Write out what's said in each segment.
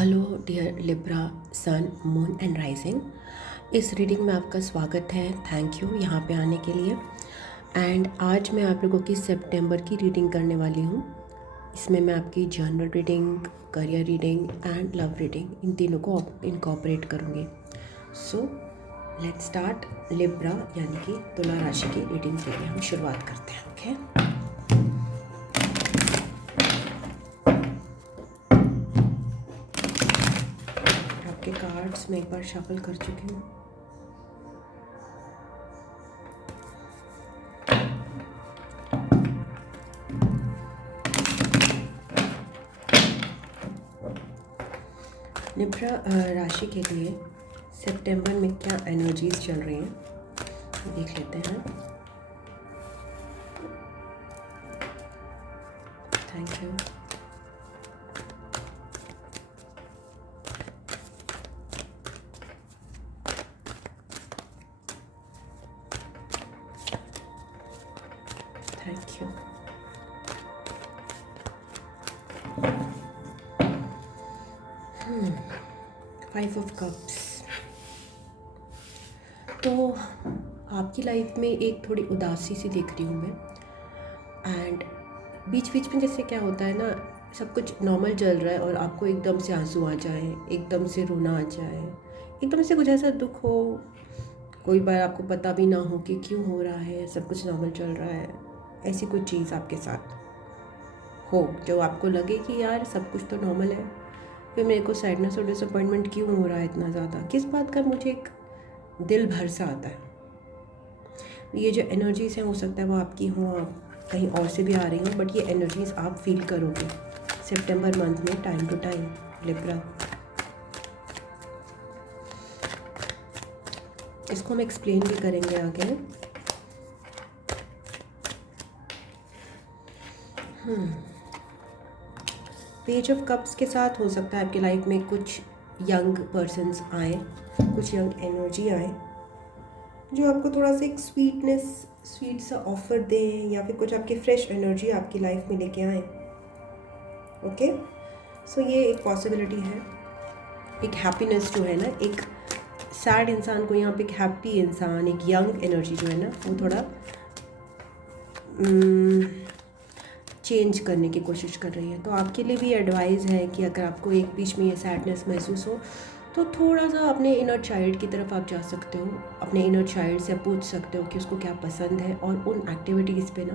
Hello dear Libra sun moon and rising. इस reading में आपका स्वागत है। थैंक यू यहाँ पे आने के लिए। एंड आज मैं आप लोगों की सितंबर की रीडिंग करने वाली हूँ। इसमें मैं आपकी journal reading, career reading and love reading in तीनों को इनकॉर्पोरेट करूँगी। सो लेट्स स्टार्ट लिब्रा यानी कि तुला राशि की रीडिंग के लिए हम शुरुआत करते हैं। ओके, आपके कार्ड्स मैं एक बार शफल कर चुकी हूँ। लिब्रा राशि के लिए सितंबर में क्या एनर्जीज चल रही हैं देख लेते हैं। Thank you. Thank you. 5 of cups. तो आपकी लाइफ में एक थोड़ी उदासी सी दिख रही हूँ मैं। एंड बीच बीच में जैसे क्या होता है ना, सब कुछ नॉर्मल चल रहा है और आपको एकदम से आंसू आ जाए, एकदम से रोना आ जाए, एकदम से कुछ ऐसा दुख हो, कोई बार आपको पता भी ना हो कि क्यों हो रहा है, सब कुछ नॉर्मल चल रहा है, ऐसी कोई चीज़ आपके साथ हो जो आपको लगे कि यार सब कुछ तो नॉर्मल है, फिर मेरे को सैडनेस और डिसअपॉइंटमेंट क्यों हो रहा है इतना ज़्यादा, किस बात का मुझे एक दिल भर सा आता है। ये जो एनर्जीज हैं हो सकता है वो आपकी हों, आप कहीं और से भी आ रही हों, बट ये एनर्जीज आप फील करोगे सितंबर मंथ में टाइम टू टाइम लिब्रा। इसको हम एक्सप्लेन भी करेंगे आगे। पेज ऑफ कप्स के साथ हो सकता है आपकी लाइफ में कुछ यंग पर्सन्स आए, कुछ यंग एनर्जी आए जो आपको थोड़ा सा एक स्वीट सा ऑफर दें, या फिर कुछ आपकी फ्रेश एनर्जी आपकी लाइफ में लेके आए। ओके, सो ये एक पॉसिबिलिटी है। एक हैप्पीनेस जो है ना, एक सैड इंसान को यहाँ पे एक हैप्पी इंसान, एक यंग एनर्जी जो है ना, वो थोड़ा चेंज करने की कोशिश कर रही है। तो आपके लिए भी एडवाइस है कि अगर आपको एक बीच में ये सैडनेस महसूस हो तो थोड़ा सा अपने इनर चाइल्ड की तरफ आप जा सकते हो, अपने इनर चाइल्ड से पूछ सकते हो कि उसको क्या पसंद है, और उन एक्टिविटीज़ पे ना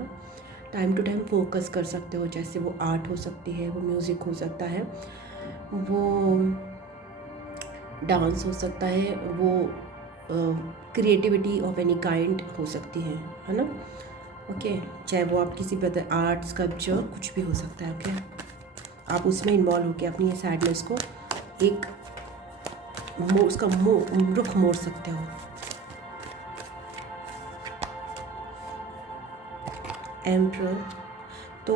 टाइम टू टाइम फोकस कर सकते हो। जैसे वो आर्ट हो सकती है, वो म्यूज़िक हो सकता है, वो डांस हो सकता है, वो क्रिएटिविटी ऑफ एनी काइंड हो सकती है ना। ओके, चाहे वो आप किसी भी आर्ट, स्कल्पचर, कुछ भी हो सकता है। ओके, आप उसमें इन्वॉल्व होकर अपनी ये सैडनेस को एक उसका रुख मोड़ सकते हो। एम्परर। तो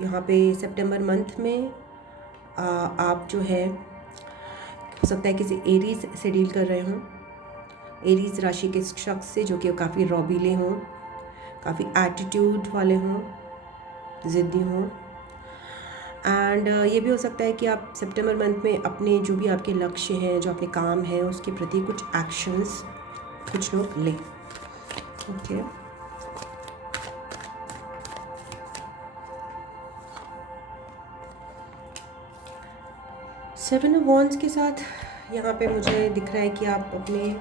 यहाँ पे सितंबर मंथ में आप जो है हो सकता है किसी एरीज से डील कर रहे हों, एरीज राशि के शख्स से जो कि काफ़ी रौबीले हों, काफ़ी एटीट्यूड वाले हों, ज़िद्दी हों। एंड ये भी हो सकता है कि आप सितंबर मंथ में अपने जो भी आपके लक्ष्य हैं, जो आपके काम हैं, उसके प्रति कुछ एक्शंस कुछ लोग लें। ओके, सेवन ऑफ वॉन्ड्स के साथ यहाँ पे मुझे दिख रहा है कि आप अपने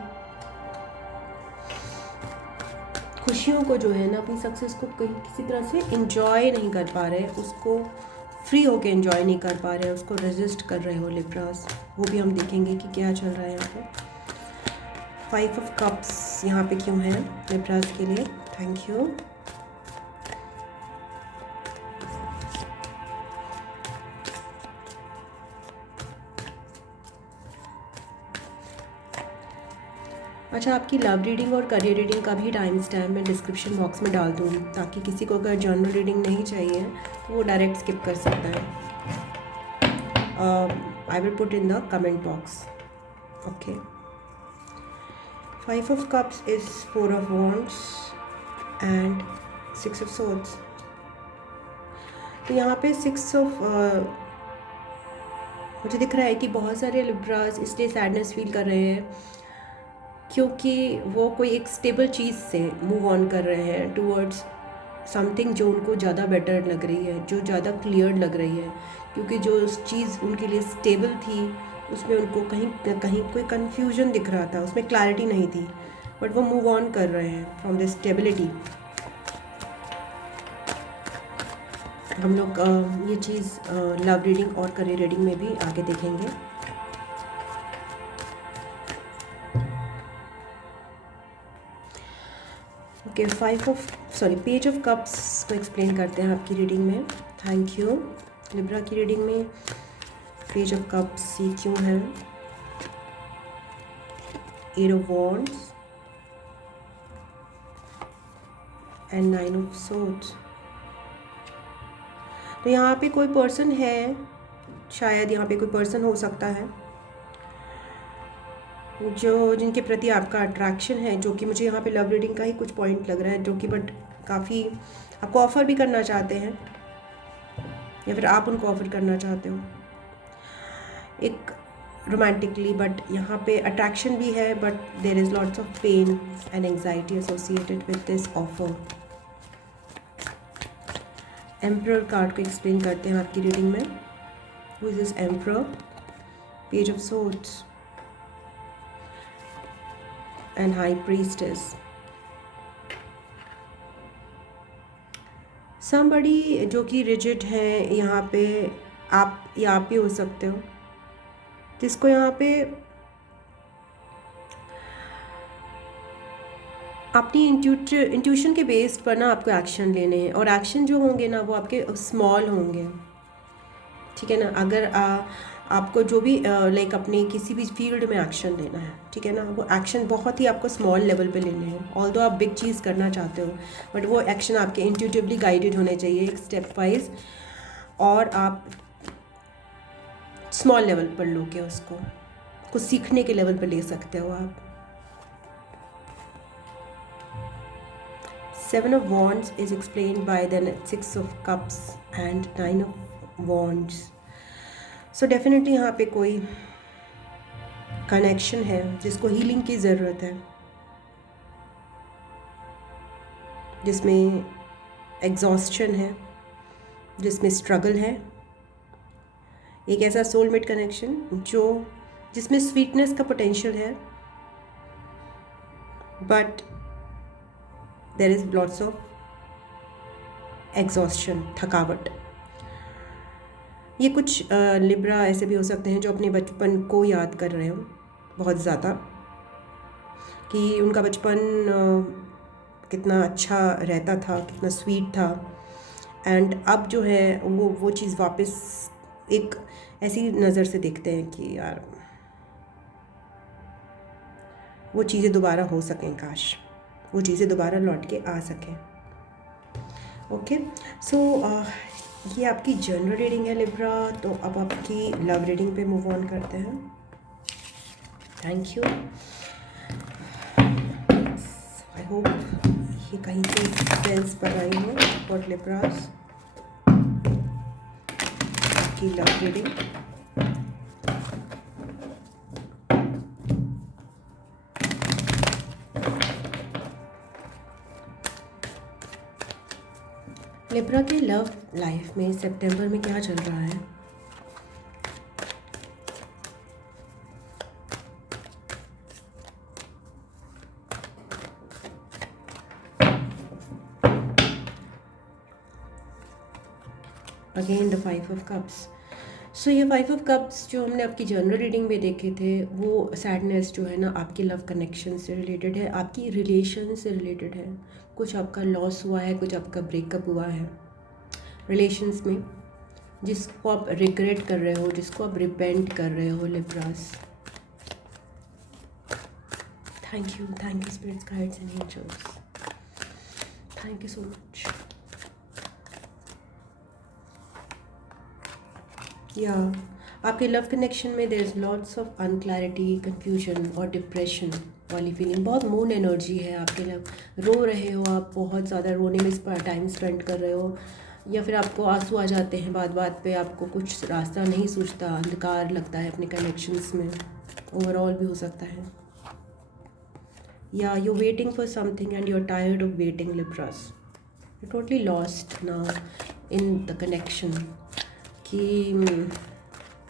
खुशियों को जो है ना, अपनी सक्सेस को कहीं किसी तरह से इंजॉय नहीं कर पा रहे, उसको फ्री होके इंजॉय नहीं कर पा रहे हैं, उसको रेजिस्ट कर रहे हो लिब्रास। वो भी हम देखेंगे कि क्या चल रहा है यहाँ पे। 5 ऑफ कप्स यहाँ पे क्यों है लिब्रास के लिए। Thank you. अच्छा, आपकी लव रीडिंग और करियर रीडिंग का भी टाइम स्टैम्प मैं डिस्क्रिप्शन बॉक्स में डाल दूँगी, ताकि किसी को अगर जर्नल रीडिंग नहीं चाहिए तो वो डायरेक्ट स्किप कर सकता है। I will put in the comment box. Okay, 5 of cups is 4 of wands and 6 of swords. तो यहाँ पे 6 ऑफ मुझे दिख रहा है कि बहुत सारे लिब्रास इसलिए सैडनेस फील कर रहे हैं क्योंकि वो कोई एक स्टेबल चीज़ से मूव ऑन कर रहे हैं टूवर्ड्स समथिंग जो उनको ज़्यादा बेटर लग रही है, जो ज़्यादा क्लियर लग रही है, क्योंकि जो चीज़ उनके लिए स्टेबल थी उसमें उनको कहीं न कहीं कोई कन्फ्यूजन दिख रहा था, उसमें क्लैरिटी नहीं थी, बट वो मूव ऑन कर रहे हैं फ्रॉम द स्टेबिलिटी। हम लोग ये चीज़ लव रीडिंग और करियर रीडिंग में भी आगे देखेंगे। ओके, पेज ऑफ कप्स को एक्सप्लेन करते हैं आपकी रीडिंग में। Thank you. लिब्रा की रीडिंग में पेज ऑफ कप्स ये क्यों है? 8 of wands and 9 of swords. तो यहाँ पे कोई पर्सन है, शायद यहाँ पे कोई पर्सन हो सकता है जो जिनके प्रति आपका अट्रैक्शन है, जो कि मुझे यहाँ पे लव रीडिंग का ही कुछ पॉइंट लग रहा है, जो कि बट काफ़ी आपको ऑफ़र भी करना चाहते हैं या फिर आप उनको ऑफ़र करना चाहते हो एक रोमांटिकली, बट यहाँ पे अट्रैक्शन भी है, but there is lots of pain and anxiety associated with this offer. Emperor card को एक्सप्लेन करते हैं आपकी रीडिंग में। Who is this emperor? Page of swords and high priestess. Somebody जो कि रिजिड है, यहाँ पे आप या आप ही हो सकते हो, जिसको यहाँ पे अपनी इंट्यूशन के बेस्ड पर ना आपको एक्शन लेने हैं, और एक्शन जो होंगे ना वो आपके स्मॉल होंगे, ठीक है ना। अगर आपको जो भी लाइक अपने किसी भी फील्ड में एक्शन लेना है, ठीक है ना, वो एक्शन बहुत ही आपको स्मॉल लेवल पे लेने हैं। ऑल्दो आप बिग चीज़ करना चाहते हो, बट वो एक्शन आपके इंट्यूटिवली गाइडेड होने चाहिए, एक स्टेप वाइज, और आप स्मॉल लेवल पर लोगे उसको, कुछ सीखने के लेवल पर ले सकते हो आप। 7 of Wands is explained by the 6 of Cups and 9 of Wands. So definitely यहाँ पे कोई कनेक्शन है जिसको हीलिंग की ज़रूरत है, जिसमें एग्जॉस्शन है, जिसमें स्ट्रगल है। एक ऐसा सोलमेट कनेक्शन जिसमें स्वीटनेस का पोटेंशियल है, but there is lots of exhaustion, थकावट। ये कुछ लिब्रा ऐसे भी हो सकते हैं जो अपने बचपन को याद कर रहे हो बहुत ज़्यादा, कि उनका बचपन कितना अच्छा रहता था, कितना स्वीट था, एंड अब जो है वो चीज़ वापस एक ऐसी नज़र से देखते हैं कि यार वो चीज़ें दोबारा हो सकें, काश वो चीज़ें दोबारा लौट के आ सकें। ओके, सो ये आपकी जनरल रीडिंग है लिब्रा। तो अब आपकी लव रीडिंग पे मूव ऑन करते हैं। Thank you. आई होप ये कहीं से सेंस पर आई हो फॉर लिब्रास आपकी लव रीडिंग। लिब्रा के लव लाइफ में सितंबर में क्या चल रहा है? Again the 5 of cups. So ये 5 ऑफ कप्स जो हमने आपकी जनरल रीडिंग में देखे थे, वो सैडनेस जो है ना आपकी लव कनेक्शन से रिलेटेड है, आपकी रिलेशन से रिलेटेड है। कुछ आपका लॉस हुआ है, कुछ आपका ब्रेकअप हुआ है रिलेशंस में, जिसको आप रिग्रेट कर रहे हो, जिसको आप रिपेंट कर रहे हो Libras. Thank you spirits, guides and angels, thank you so much. या आपके लव कनेक्शन में there is lots of unclarity, confusion और डिप्रेशन वाली फीलिंग। बहुत मून एनर्जी है आपके लव, रो रहे हो आप, बहुत ज़्यादा रोने में टाइम स्पेंड कर रहे हो, या फिर आपको आंसू आ जाते हैं बात बात पे, आपको कुछ रास्ता नहीं सूझता, अंधकार लगता है अपने कनेक्शंस में, ओवरऑल भी हो सकता है। या you waiting for something and you are tired of waiting Libras, you totally lost now in the connection, कि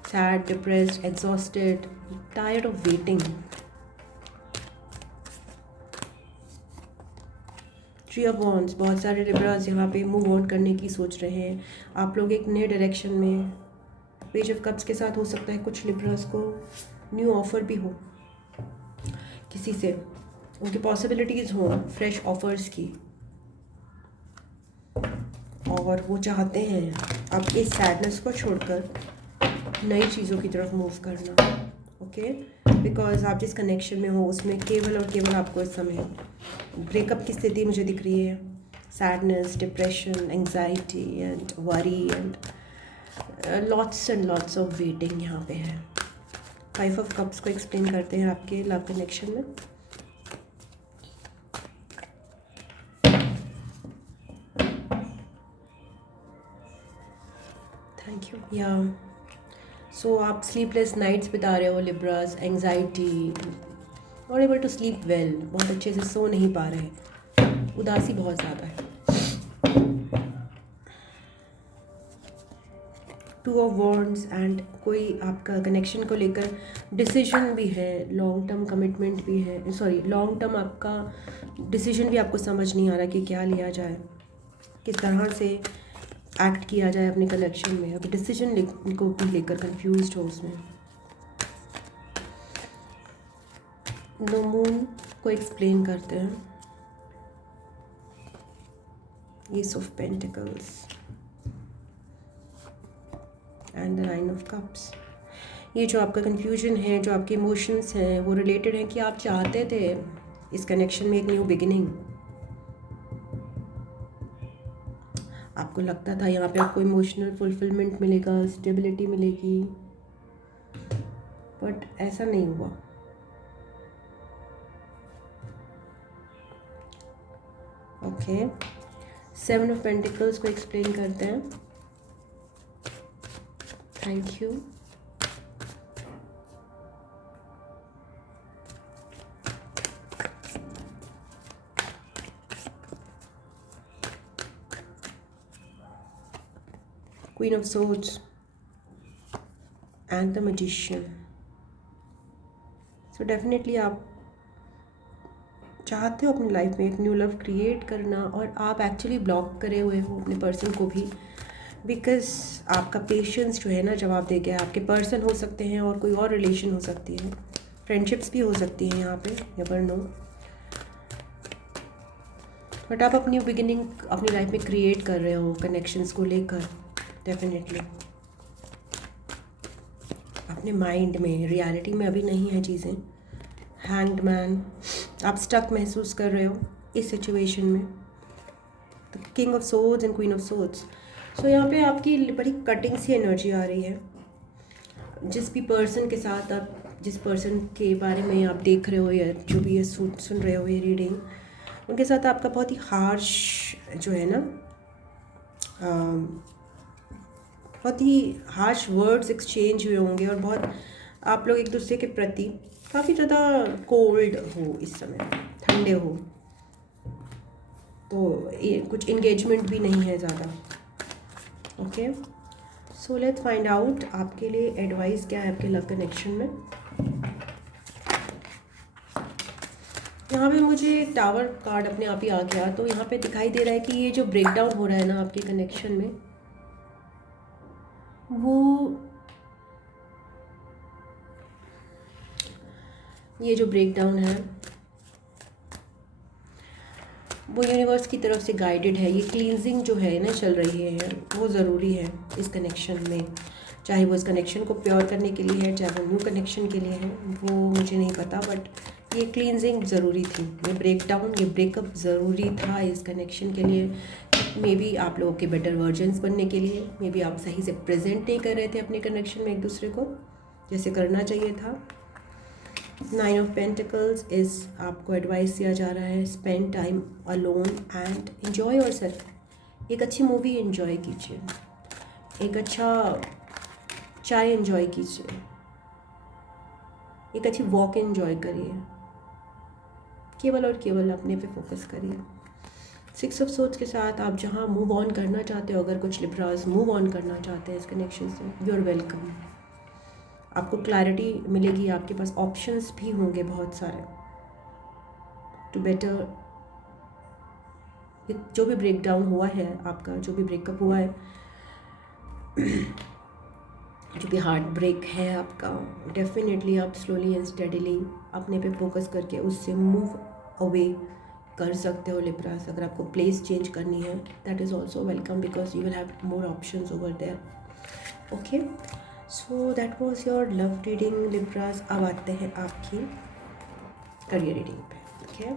sad, depressed, exhausted, tired of waiting. Three of wands, बहुत सारे लिब्रास यहाँ पे मूव ऑन करने की सोच रहे हैं, आप लोग एक नए डायरेक्शन में। पेज ऑफ कप्स के साथ हो सकता है कुछ लिब्रास को न्यू ऑफ़र भी हो किसी से, उनकी पॉसिबिलिटीज़ हो फ्रेश ऑफर्स की, और वो चाहते हैं आप इस सैडनेस को छोड़कर नई चीज़ों की तरफ मूव करना। ओके, बिकॉज आप जिस कनेक्शन में हो उसमें केवल और केवल आपको इस समय ब्रेकअप की स्थिति मुझे दिख रही है, sadness, depression, anxiety and worry and lots and lots of waiting यहाँ पे है। 5 ऑफ कप्स को एक्सप्लेन करते हैं आपके लव कनेक्शन में। Thank you. या सो आप स्लीपलेस नाइट्स बिता रहे हो Libras, anxiety, not able to sleep well, बहुत अच्छे से सो नहीं पा रहे, उदासी बहुत ज़्यादा है। 2 ऑफ वॉन्ड्स एंड कोई आपका कनेक्शन को लेकर डिसीजन भी है, लॉन्ग टर्म कमिटमेंट भी है, सॉरी लॉन्ग टर्म आपका डिसीजन भी आपको समझ नहीं आ रहा कि क्या लिया जाए, किस तरह से एक्ट किया जाए अपने कनेक्शन में, अभी डिसीजन को भी लेकर कंफ्यूज्ड हो उसमें। द मून को एक्सप्लेन करते हैं, S of pentacles and the 9 of cups. ये जो आपका कंफ्यूजन है, जो आपके इमोशंस हैं, वो रिलेटेड हैं कि आप चाहते थे इस कनेक्शन में एक न्यू बिगिनिंग, आपको लगता था यहाँ पे आपको इमोशनल फुलफिलमेंट मिलेगा, स्टेबिलिटी मिलेगी, बट ऐसा नहीं हुआ। ओके, 7 ऑफ पेंटिकल्स को एक्सप्लेन करते हैं। Thank you. Queen of swords and the magician. So definitely आप चाहते हो अपनी लाइफ में एक न्यू लव क्रिएट करना, और आप एक्चुअली ब्लॉक करे हुए हो अपने पर्सन को भी, बिकॉज आपका पेशेंस जो है ना जवाब दे गया। आपके पर्सन हो सकते हैं और कोई और रिलेशन हो सकती है, फ्रेंडशिप्स भी हो सकती हैं यहाँ पे, नेवर नो, बट आप अपनी बिगिनिंग अपनी लाइफ में क्रिएट कर रहे हो कनेक्शंस को लेकर, डेफिनेटली अपने माइंड में, रियलिटी में अभी नहीं है चीज़ें। हैंग्ड मैन, आप स्टक महसूस कर रहे हो इस सिचुएशन में। The king of swords and queen of swords. So यहाँ पे आपकी बड़ी कटिंग सी एनर्जी आ रही है, जिस भी पर्सन के साथ आप, जिस पर्सन के बारे में आप देख रहे हो या जो भी ये सुन रहे हो ये रीडिंग, उनके साथ आपका बहुत ही हार्श जो है ना, बहुत ही हार्श वर्ड्स एक्सचेंज हुए होंगे, और बहुत आप लोग एक दूसरे के प्रति काफ़ी ज़्यादा कोल्ड हो इस समय, ठंडे हो, तो ये कुछ इंगेजमेंट भी नहीं है ज़्यादा। Okay, so let's find out आपके लिए एडवाइस क्या है आपके लव कनेक्शन में। यहाँ पे मुझे एक टावर कार्ड अपने आप ही आ गया, तो यहाँ पे दिखाई दे रहा है कि ये जो ब्रेकडाउन हो रहा है ना आपके कनेक्शन में, वो ये जो ब्रेकडाउन है वो यूनिवर्स की तरफ से गाइडेड है। ये क्लींजिंग जो है ना चल रही है वो ज़रूरी है इस कनेक्शन में, चाहे वो इस कनेक्शन को प्योर करने के लिए है, चाहे वो न्यू कनेक्शन के लिए है, वो मुझे नहीं पता, बट ये क्लींजिंग ज़रूरी थी, ये ब्रेकडाउन, ये ब्रेकअप ज़रूरी था इस कनेक्शन के लिए। मे बी आप लोगों के बेटर वर्जन्स बनने के लिए, मे बी आप सही से प्रेजेंट नहीं कर रहे थे अपने कनेक्शन में एक दूसरे को जैसे करना चाहिए था। 9 ऑफ पेंटिकल्स इज़ आपको एडवाइस दिया जा रहा है, spend time alone and enjoy yourself. एक अच्छी मूवी एंजॉय कीजिए, एक अच्छा चाय एंजॉय कीजिए, एक अच्छी वॉक एंजॉय करिए, केवल और केवल अपने पे फोकस करिए। 6 ऑफ सोर्ड्स के साथ आप जहाँ मूव ऑन करना चाहते हो, अगर कुछ लिब्रास मूव ऑन करना चाहते हैं इस कनेक्शन से, यू आर वेलकम। आपको क्लैरिटी मिलेगी, आपके पास ऑप्शंस भी होंगे बहुत सारे टू बेटर। जो भी ब्रेक डाउन हुआ है आपका, जो भी ब्रेकअप हुआ है, जो भी हार्ट ब्रेक है आपका, डेफिनेटली आप स्लोली एंड स्टेडीली अपने पे फोकस करके उससे मूव अवे कर सकते हो लिब्रास। अगर आपको प्लेस चेंज करनी है, that is also welcome because you will have more options over there. Okay, so that was your love reading Libras. अब आते हैं आपकी करियर रीडिंग पे। Okay,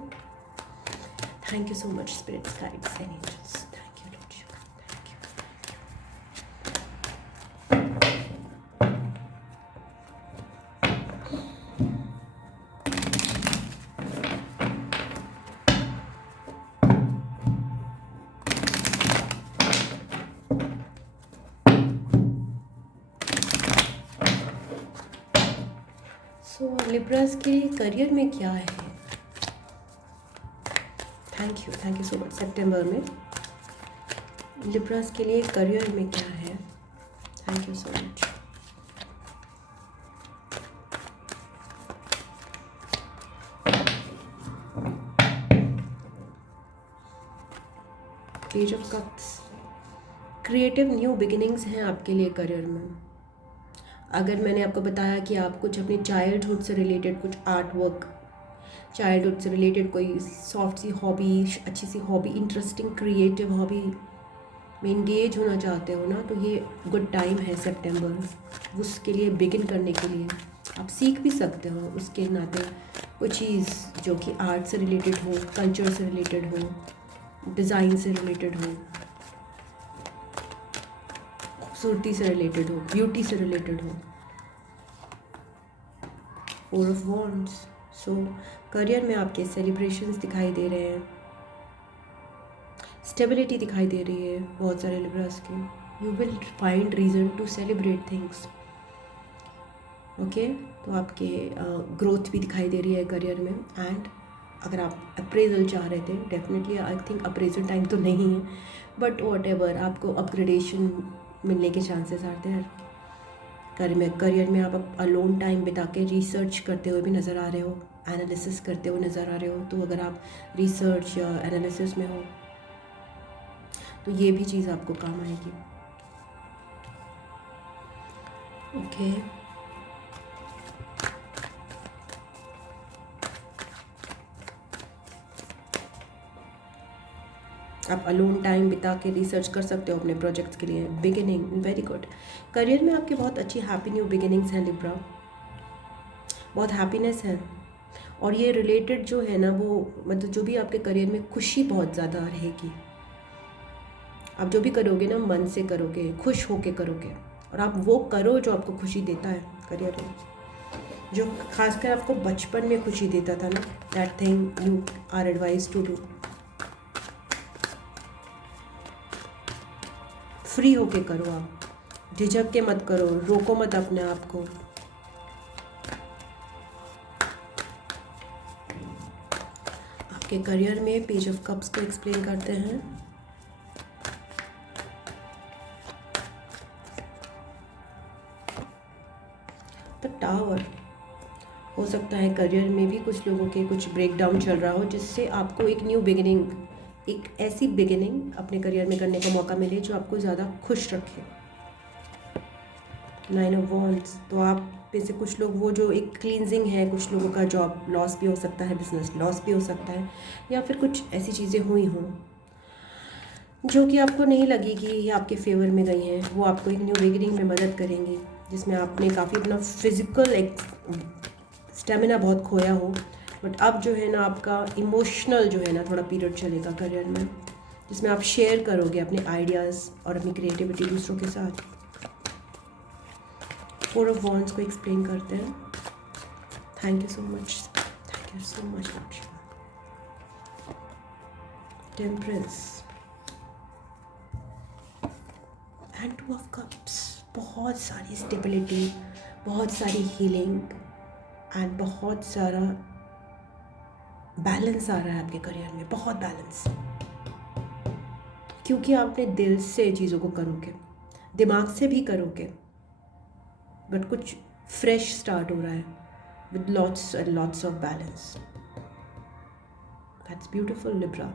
thank you so much spirits, guides and angels. Thank you Lord Shiva, thank you. So Libras के career में क्या है? Thank you so much. सितंबर में लिब्रास के लिए करियर में क्या है? Thank you so much. Page of cups, creative new beginnings हैं आपके लिए करियर में। अगर मैंने आपको बताया कि आप कुछ अपनी चाइल्डहुड से रिलेटेड कुछ आर्ट वर्क, चाइल्डहुड से रिलेटेड कोई सॉफ्ट सी हॉबी, अच्छी सी हॉबी, इंटरेस्टिंग क्रिएटिव हॉबी में इंगेज होना चाहते हो ना, तो ये गुड टाइम है सितंबर उसके लिए बिगिन करने के लिए। आप सीख भी सकते हो उसके नाते कोई चीज़ जो कि आर्ट से रिलेटेड हो, कल्चर से रिलेटेड हो, डिज़ाइन से रिलेटेड हो, खूबसूरती से रिलेटेड हो, ब्यूटी से रिलेटेड हो। 4 ऑफ वॉन्ड्स। सो करियर में आपके सेलिब्रेशंस दिखाई दे रहे हैं, स्टेबिलिटी दिखाई दे रही है बहुत सारे लिब्रास के। You will find reason to celebrate things. Okay, तो आपके ग्रोथ भी दिखाई दे रही है करियर में। एंड अगर आप अप्रेजल चाह रहे थे, definitely I think appraisal time तो नहीं है, बट वॉट एवर, आपको अपग्रेडेशन मिलने के चांसेस आते हैं। करियर में आप अलोन टाइम बिता के रिसर्च करते हुए भी नज़र आ रहे हो, एनालिसिस करते हुए नज़र आ रहे हो। तो अगर आप रिसर्च या एनालिसिस में हो तो ये भी चीज़ आपको काम आएगी। ओके, आप अलोन टाइम बिता के रिसर्च कर सकते हो अपने प्रोजेक्ट्स के लिए। Beginning, very good. करियर में आपकी बहुत अच्छी हैप्पी न्यू बिगिनिंग्स हैं लिब्रा, बहुत हैप्पीनेस है। और ये रिलेटेड जो है ना, वो मतलब जो भी आपके करियर में खुशी बहुत ज़्यादा रहेगी। आप जो भी करोगे ना, मन से करोगे, खुश होके करोगे, और आप वो करो जो आपको खुशी देता है करियर में, जो खासकर आपको बचपन में खुशी देता था ना, that thing you are advise to do. Free होके करो, आप झिझक के मत करो, रोको मत अपने आप को। आपके करियर में पेज ऑफ कप्स को एक्सप्लेन करते हैं। द टावर, हो सकता है करियर में भी कुछ लोगों के कुछ ब्रेक डाउन चल रहा हो, जिससे आपको एक न्यू बिगिनिंग, एक ऐसी बिगिनिंग अपने करियर में करने का मौका मिले जो आपको ज़्यादा खुश रखे। 9 ऑफ वॉन्ड्स, तो आप में से कुछ लोग, वो जो एक क्लींजिंग है, कुछ लोगों का जॉब लॉस भी हो सकता है, बिजनेस लॉस भी हो सकता है, या फिर कुछ ऐसी चीज़ें हुई हों जो कि आपको नहीं लगी कि ये आपके फेवर में गई हैं, वो आपको एक न्यू बिगिनिंग में मदद करेंगी, जिसमें आपने काफ़ी अपना फिज़िकल स्टेमिना बहुत खोया हो। बट अब जो है ना, आपका इमोशनल जो है ना थोड़ा पीरियड चलेगा करियर में, जिसमें आप शेयर करोगे अपने आइडियाज़ और अपनी क्रिएटिविटी दूसरों के साथ। 4 ऑफ वॉन्ड्स को एक्सप्लेन करते हैं। Thank you so much, thank you so much Lord Shiva. Temperance, two of cups, बहुत सारी स्टेबिलिटी, बहुत सारी हीलिंग एंड बहुत सारा बैलेंस आ रहा है आपके करियर में, बहुत बैलेंस, क्योंकि आप अपने दिल से चीज़ों को करोगे, दिमाग से भी करोगे, बट कुछ फ्रेश स्टार्ट हो रहा है with lots and lots of balance. That's beautiful Libra.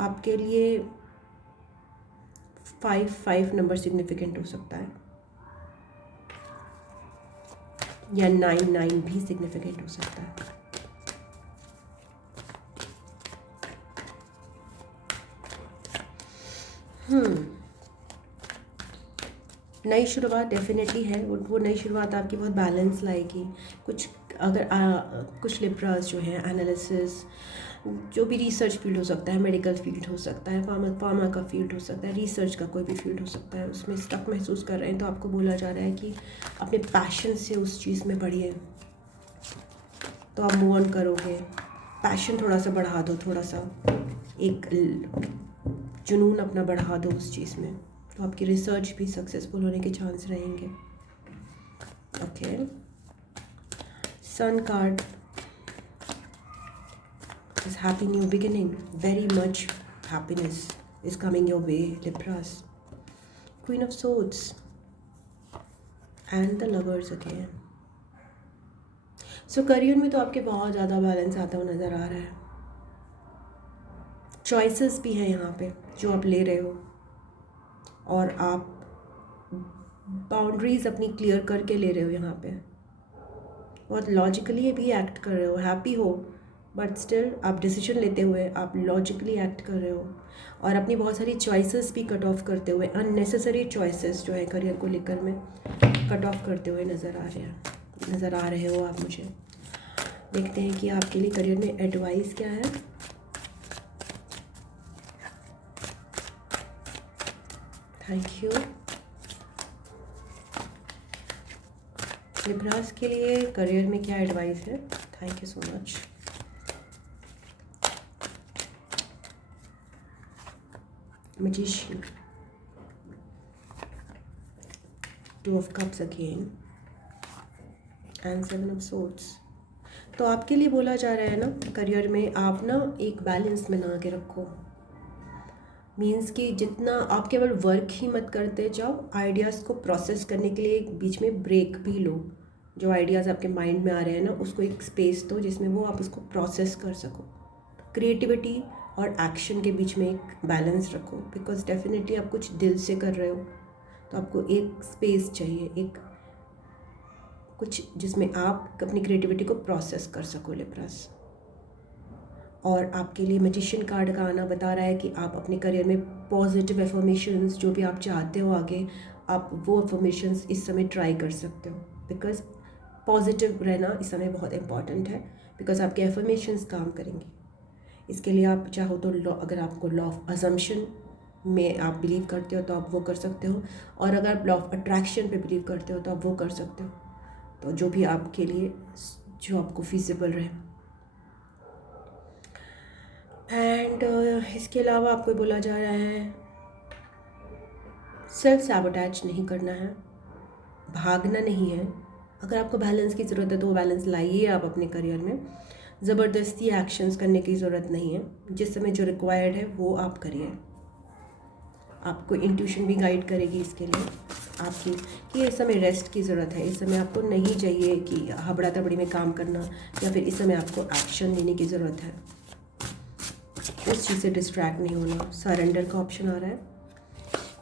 आपके लिए 5 नंबर सिग्निफिकेंट हो सकता है, या 9 भी सिग्निफिकेंट हो सकता है. नई शुरुआत डेफिनेटली है. वो नई शुरुआत आपकी बहुत बैलेंस लाएगी. कुछ अगर कुछ लिब्रास जो हैं एनालिसिस, जो भी रिसर्च फील्ड हो सकता है, मेडिकल फील्ड हो सकता है, फार्मा का फील्ड हो सकता है, रिसर्च का कोई भी फील्ड हो सकता है, उसमें स्टक महसूस कर रहे हैं, तो आपको बोला जा रहा है कि अपने पैशन से उस चीज़ में बढ़िए, तो आप मूव ऑन करोगे. पैशन थोड़ा सा बढ़ा दो, थोड़ा सा एक जुनून अपना बढ़ा दो उस चीज़ में, तो आपकी रिसर्च भी सक्सेसफुल होने के चांस रहेंगे. Okay, sun card is happy new beginning. Very much happiness is coming your way, Libras. Queen of Swords and the Lovers again. So career में तो आपके बहुत ज़्यादा बैलेंस आता हुआ नज़र आ रहा है. चॉइसेस भी हैं यहाँ पे जो आप ले रहे हो, और आप बाउंड्रीज अपनी क्लियर करके ले रहे हो यहाँ पे. बहुत लॉजिकली भी एक्ट कर रहे हो. हैप्पी हो बट स्टिल आप डिसीजन लेते हुए आप लॉजिकली एक्ट कर रहे हो, और अपनी बहुत सारी चॉइसेस भी कट ऑफ करते हुए, अननेसेसरी चॉइसेस जो है करियर को लेकर में कट ऑफ करते हुए नज़र आ रहे हो आप मुझे. देखते हैं कि आपके लिए करियर में एडवाइस क्या है. Thank you. लिब्रास के लिए करियर में क्या एडवाइस है. Thank you so much. Magician, 2 of Cups again and 7 of Swords. तो आपके लिए बोला जा रहा है ना, करियर में आप ना एक बैलेंस बना के रखो. मीन्स कि जितना आप केवल वर्क ही मत करते जाओ, आइडियाज़ को प्रोसेस करने के लिए एक बीच में ब्रेक भी लो. जो आइडियाज़ आपके माइंड में आ रहे हैं ना, उसको एक स्पेस दो जिसमें वो आप उसको प्रोसेस कर सको. क्रिएटिविटी और एक्शन के बीच में एक बैलेंस रखो, बिकॉज डेफिनेटली आप कुछ दिल से कर रहे हो, तो आपको एक स्पेस चाहिए, एक कुछ जिसमें आप अपनी क्रिएटिविटी को प्रोसेस कर सको, लिब्रास. और आपके लिए मैजिशियन कार्ड का आना बता रहा है कि आप अपने करियर में पॉजिटिव एफर्मेशंस, जो भी आप चाहते हो आगे, आप वो एफर्मेशंस इस समय ट्राई कर सकते हो, बिकॉज पॉजिटिव रहना इस समय बहुत इंपॉर्टेंट है, बिकॉज आपके एफर्मेशंस काम करेंगे. इसके लिए आप चाहो तो अगर आपको लॉ ऑफ अजम्पशन में आप बिलीव करते हो तो आप वो कर सकते हो, और अगर आप लॉ ऑफ अट्रैक्शन पे बिलीव करते हो तो आप वो कर सकते हो. तो जो भी आपके लिए, जो आपको फिजिबल रहे. एंड इसके अलावा आपको बोला जा रहा है सेल्फ सैबोटेज नहीं करना है, भागना नहीं है. अगर आपको बैलेंस की ज़रूरत है तो वो बैलेंस लाइए आप अपने करियर में. ज़बरदस्ती एक्शंस करने की ज़रूरत नहीं है. जिस समय जो रिक्वायर्ड है वो आप करिए. आपको इंट्यूशन भी गाइड करेगी इसके लिए आपकी, कि इस समय रेस्ट की ज़रूरत है. इस समय आपको नहीं चाहिए कि हबड़ा तबड़ी में काम करना, या फिर इस समय आपको एक्शन लेने की ज़रूरत है. उस चीज़ से डिस्ट्रैक्ट नहीं होना. सरेंडर का ऑप्शन आ रहा है.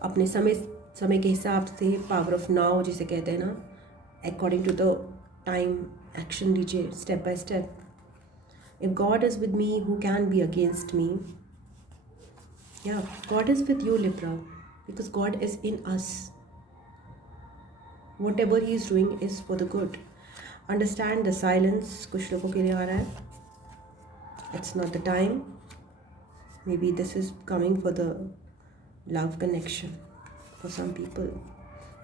अपने समय के हिसाब से पावर ऑफ नाउ जिसे कहते हैं ना, according to the time action लीजिए, step by step. If God is with me, who can be against me? Yeah, God is with you, Libra, because God is in us. Whatever He is doing is for the good. Understand the silence. कुछ लोगों के लिए आ रहा है. It's not the time. Maybe this is coming for the love connection for some people.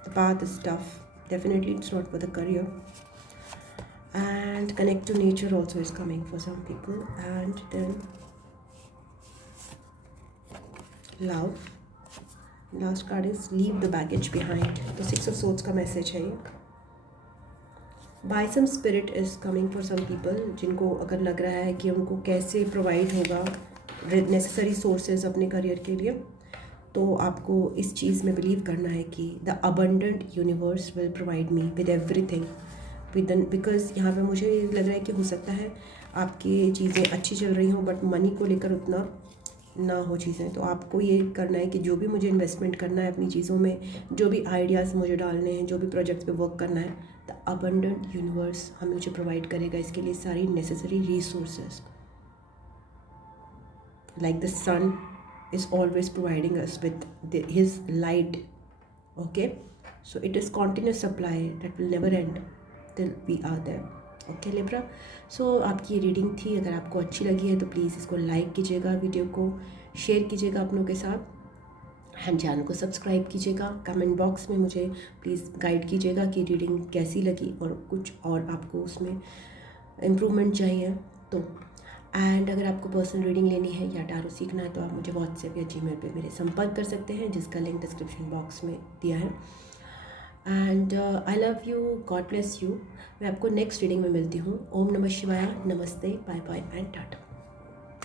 The path is tough. Definitely, it's not for the career. And connect to nature also is coming for some people. And then love last card is leave the baggage behind. तो 6 of swords का message है ये। By some spirit is coming for some people, जिनको अगर लग रहा है कि उनको कैसे प्रोवाइड होगा नेसेसरी सोर्सेज अपने करियर के लिए, तो आपको इस चीज़ में बिलीव करना है कि the abundant universe will provide me with everything because यहाँ पे मुझे लग रहा है कि हो सकता है आपकी चीज़ें अच्छी चल रही हों बट मनी को लेकर उतना ना हो चीज़ें। तो आपको ये करना है कि जो भी मुझे इन्वेस्टमेंट करना है अपनी चीज़ों में, जो भी आइडियाज़ मुझे डालने हैं, जो भी प्रोजेक्ट्स पे वर्क करना है, द अबंडेंट यूनिवर्स हमें मुझे प्रोवाइड करेगा इसके लिए सारी necessary resources. Like the sun is always providing us with his light. Okay, so it is continuous supply that will never end till we are there. Okay Libra, so आपकी ये reading थी। अगर आपको अच्छी लगी है तो प्लीज़ इसको लाइक कीजिएगा, वीडियो को शेयर कीजिएगा अपनों के साथ, एंड चैनल को सब्सक्राइब कीजिएगा। कमेंट बॉक्स में मुझे प्लीज़ गाइड कीजिएगा कि रीडिंग कैसी लगी और कुछ और आपको उसमें इम्प्रूवमेंट चाहिए तो। एंड अगर आपको पर्सनल रीडिंग लेनी है या टैरो सीखना है तो आप मुझे व्हाट्सएप या जीमेल पे मेरे संपर्क कर सकते हैं, जिसका लिंक डिस्क्रिप्शन बॉक्स में दिया है। And I love you, God bless you. मैं आपको नेक्स्ट रीडिंग में मिलती हूँ। ओम नमः शिवाय, नमस्ते, बाय बाय एंड टाटा।